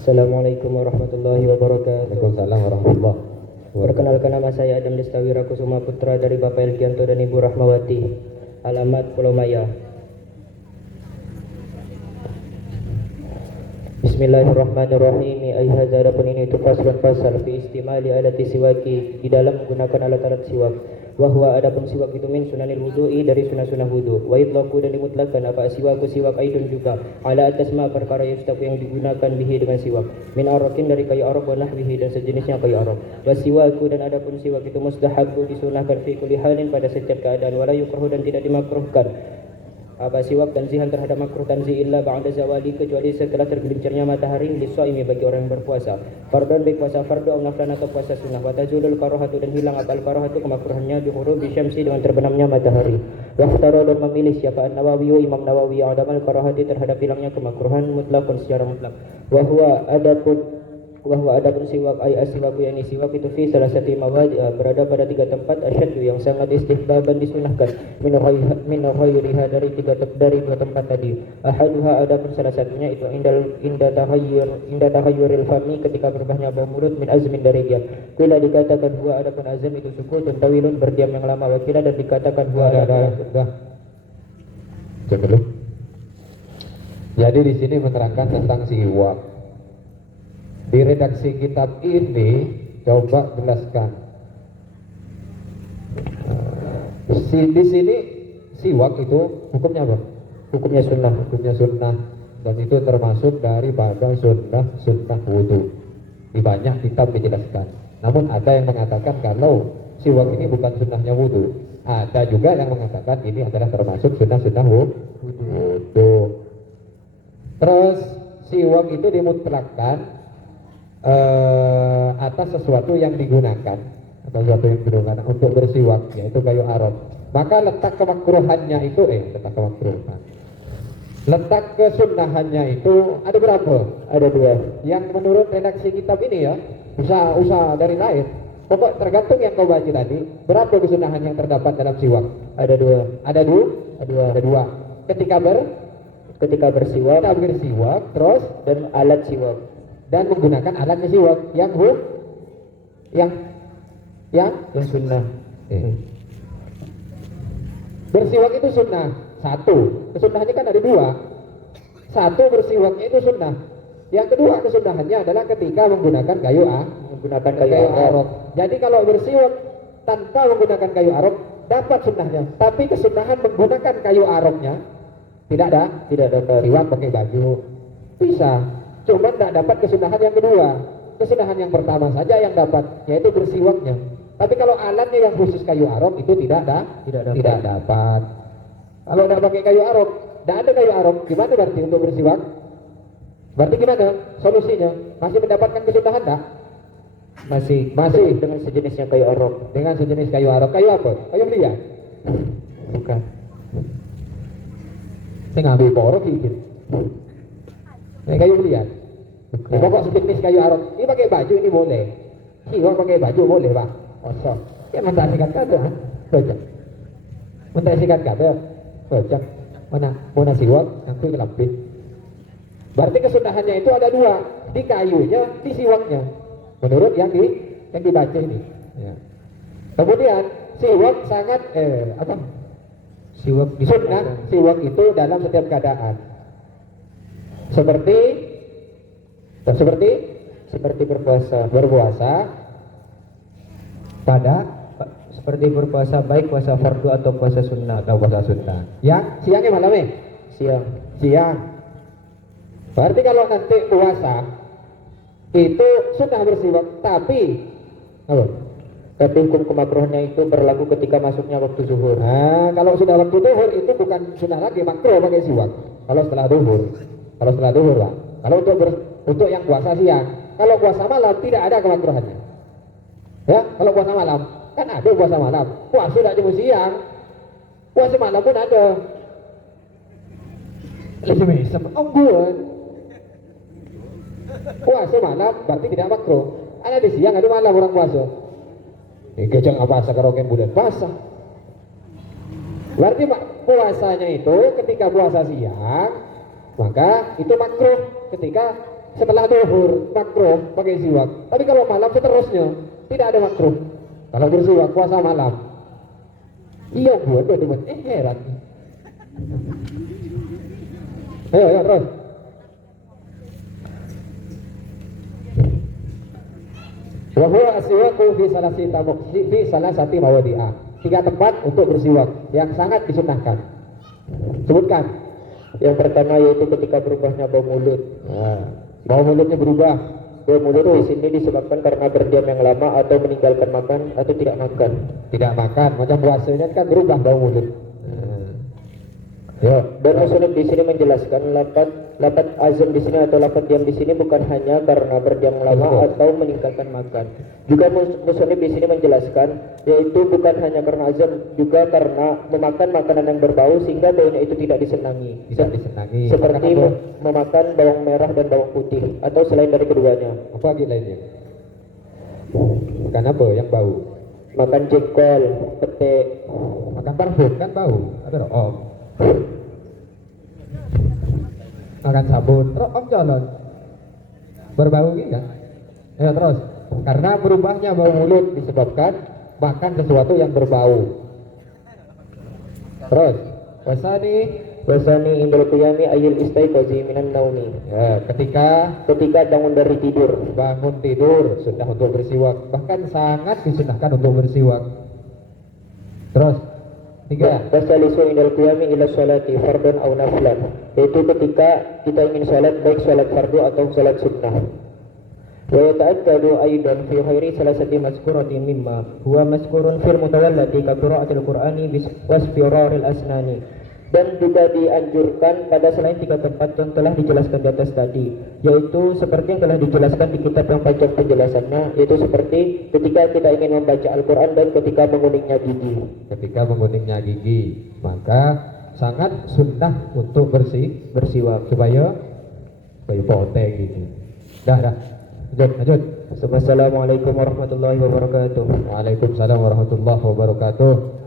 Assalamualaikum warahmatullahi wabarakatuh. Waalaikumsalam warahmatullahi wabarakatuh. Perkenalkan, nama saya Adam Destawira Kusuma Putra dari Bapak Elgianto dan Ibu Rahmawati. Alamat Pulau Maya. Bismillahirrahmanirrahim. Ayat adapun ini itu faslun fasal fi istimali alati siwaki, di dalam menggunakan alat-alat siwak. Wahwa adapun siwak itu min sunanil wudu'i, dari sunah-sunah wudu. Wa idlaku, dan dimutlakan apa siwaku siwak aidun juga ala atas ma perkara yustaku yang digunakan bihi dengan siwak, min arakin dari kayu arok, wa nahwihi dan sejenisnya kayu arok. Wa siwaku, dan adapun siwak itu mustahabu, disunahkan fi kulli halin pada setiap keadaan, wala yukrahu, dan tidak dimakruhkan apa siwak tanzihan terhadap makruh tanzih illa ba'da zawali, kecuali setelah tergelincirnya matahari, liswaimi bagi orang yang berpuasa, fardun baik puasa fardu au naflan atau puasa sunnah, wa tazulul karahatu, dan hilang apa al karahatu kemakruhannya bi ghurubi syamsi, dengan terbenamnya matahari. Wahtara, dan memilih siapa An-Nawawi, Imam Nawawi, adamal karahati, terhadap hilangnya kemakruhan mutlakun secara mutlak. Wahwa adapun siwak ay asiwaku, yakni siwak itu fi salah satu mawadi, berada pada tiga tempat, asyadu yang sangat istihbaban, disunahkan, min ghairiha dari dua tempat tadi. Ahaduha, adapun salah satunya itu inda tahayyuril fami, ketika berubahnya bau mulut, min azmin dari diam. Kila dikatakan huwa, adapun azam itu sukutun tawilun, berdiam yang lama. Wakila, dan dikatakan huwa Dulu. Jadi di sini menerangkan tentang siwak. Di redaksi kitab ini coba jelaskan. Di sini siwak itu hukumnya apa? Hukumnya sunnah. Hukumnya sunnah, dan itu termasuk daripada sunnah wudu. Di banyak kitab dijelaskan. Namun ada yang mengatakan kalau siwak ini bukan sunnahnya wudu. Ada juga yang mengatakan ini adalah termasuk sunnah wudu. Terus siwak itu dimutlakkan atas sesuatu yang digunakan untuk bersiwak, yaitu kayu arok. Maka letak kemakruhannya itu letak kesunnahannya itu ada berapa? Ada dua. Yang menurut redaksi kitab ini ya, usah dari lain. Pokok tergantung yang kau baca tadi, berapa kesunahan yang terdapat dalam siwak? Ada dua. Ada dua. Ketika bersiwak, terus dan alat siwak, dan menggunakan alatnya siwak yang sunnah. Bersiwak itu sunnah. Satu, kesunahannya kan ada dua. Satu, bersiwaknya itu sunnah. Yang kedua, kesunahannya adalah ketika menggunakan kayu arok. Jadi kalau bersiwak tanpa menggunakan kayu arok dapat sunnahnya, tapi kesunahan menggunakan kayu aroknya tidak ada. Siwak pakai baju bisa, cuma tidak dapat kesunahan yang kedua. Kesunahan yang pertama saja yang dapat, yaitu bersiwaknya. Tapi kalau alatnya yang khusus kayu arok itu tidak dapat. Kalau tidak pakai kayu arok, tidak ada kayu arok, gimana berarti untuk bersiwak? Berarti gimana solusinya? Masih mendapatkan kesunahan tidak? Masih dengan sejenisnya kayu arok. Dengan sejenis kayu arok. Kayu apa? Kayu belia? Bukan. Saya ngambil porok gitu. Ini kayu belian. Pokok sejenis kayu arok. Ini pakai baju ini boleh. Siwak pakai baju boleh, Pak. Kosong. Ya mentah sikat kata. Baca. Mentah sikat kata. Baca. Mana siwak? Aku kelapin. Berarti kesunahannya itu ada dua. Di kayunya, di siwaknya. Menurut yang dibaca ini. Ya. Kemudian siwak sangat Siwak sunnah. Siwak itu dalam setiap keadaan. Seperti berpuasa baik puasa fardu atau puasa sunnah. Yang siangnya malamnya? Siang. Berarti kalau nanti puasa itu sunnah bersiwak, tapi hukum kemakruhannya itu berlaku ketika masuknya waktu zuhur. Nah, kalau sudah waktu zuhur itu bukan sunnah lagi, makruh pakai siwak. Kalau setelah zuhur, Pak. Kalau untuk yang puasa siang, kalau puasa malam tidak ada kemakruhannya. Ya, kalau puasa malam kan ada puasa malam. Puasa tidak cuma siang, puasa malam pun ada. Lebih mesem, ongguan. Puasa malam berarti tidak makruh. Ada di siang, ada malam orang puasa. Kejang apa sekarang bulan puasa. Berarti puasanya itu ketika puasa siang, maka itu makruh ketika setelah zuhur makruh pakai siwak. Tapi kalau malam seterusnya tidak ada makruh. Kalau bersiwak puasa malam. Iya buat heran. Ayo terus. Wa huwa aswaku fi salasati mawadi'ah. 3 tempat untuk bersiwak yang sangat disunahkan. Sebutkan. Yang pertama yaitu ketika berubahnya bau mulut. Nah, bau mulutnya berubah. Bau mulut di sini disebabkan karena berdiam yang lama atau meninggalkan makan atau tidak makan. Tidak makan, macam puasanya kan berubah bau mulut. Yo, Dan musonif di sini menjelaskan lapat azam di sini atau lapat diam di sini bukan hanya karena berdiam lama atau meninggalkan makan. Juga musonif di sini menjelaskan yaitu bukan hanya karena azam, juga karena memakan makanan yang berbau sehingga baunya itu tidak disenangi. tidak disenangi. Seperti Makan apa? memakan bawang merah dan bawang putih atau selain dari keduanya. Apa lagi lainnya? Makan apa yang bau? Makan jengkol, pete, Makan parfum kan bau. Apa om? Makan sabun, terus om jalan berbau gitu kan? Ya terus, karena berubahnya bau mulut disebabkan makan sesuatu yang berbau. Terus, wasani indul qiyami ayil istaiqazi minan naumi. ya, ketika bangun dari tidur. bangun tidur sudah untuk bersiwak, bahkan sangat disunahkan untuk bersiwak. Terus, 3. Wasalisu indul qiyami ila sholati fardun aw naflan. Yaitu ketika kita ingin sholat, baik sholat fardu atau sholat sunnah. Wa yata'akkadu aidan fi khairi salasati mazkuratin mimma huwa mazkurun fil mutawallati ka qira'atil qur'ani wasfiraril asnani. Dan juga dianjurkan pada selain 3 tempat yang telah dijelaskan di atas tadi, yaitu seperti yang telah dijelaskan di kitab yang panjang penjelasannya, yaitu seperti ketika kita ingin membaca Al-Quran dan ketika menguningnya gigi. Ketika menguningnya gigi, maka sangat sunnah untuk bersiwak supaya pote gitu. Dah. Lanjut. Assalamualaikum warahmatullahi wabarakatuh. Waalaikumsalam warahmatullahi wabarakatuh.